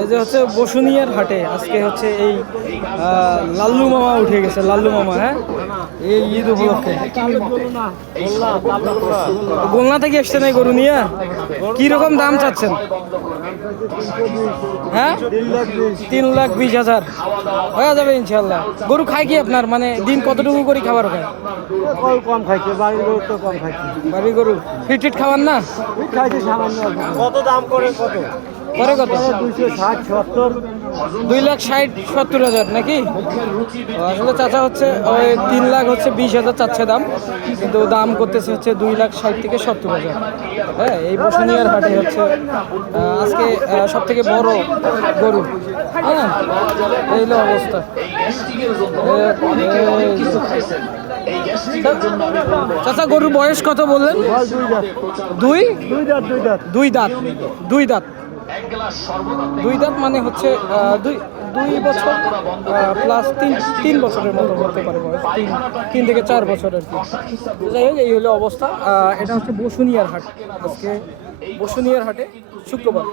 এই যে হচ্ছে বসুনিয়ার হাটে আজকে হচ্ছে এই লাল্লু মামা উঠে গেছে, লাল্লু মামা। হ্যাঁ, এই ঈদ উপলক্ষে গোলনা থেকে এসছে নাই গরু নিয়ে। কি রকম দাম চাচ্ছেন? হ্যাঁ, 3,20,000 হয়ে যাবে ইনশাল্লাহ। গরু খায় কি আপনার, মানে দিন কতটুকু করে খাবার খায়? কম খাইছে, বাড়ির গরু তো কম খাইছে। বাড়ির গরু ফিট খাবার না? খাইছে সামান্য। কত দাম করে? কত করে কত? 260-70। 2,60,70,000 নাকি? আসলে চাচা হচ্ছে ওই 3,20,000 চাচ্ছে দাম, কিন্তু দাম করতেছে হচ্ছে 2,60,000 থেকে 70,000। হ্যাঁ, এই বসুনিয়ার হাটে হচ্ছে আজকে সব থেকে বড় গরু। হ্যাঁ, এই হলো অবস্থা। চাচা গরুর বয়স কত বললেন? দুই দাঁত। দুই দাঁত মানে হচ্ছে দুই বছর প্লাস 3 বছরের মতো হতে পারে বয়স, 3 থেকে 4 বছর আর কি। যাই হোক, এই হলো অবস্থা। এটা হচ্ছে বসুনিয়ার হাট, আজকে বসুনিয়ার হাটে শুক্রবার।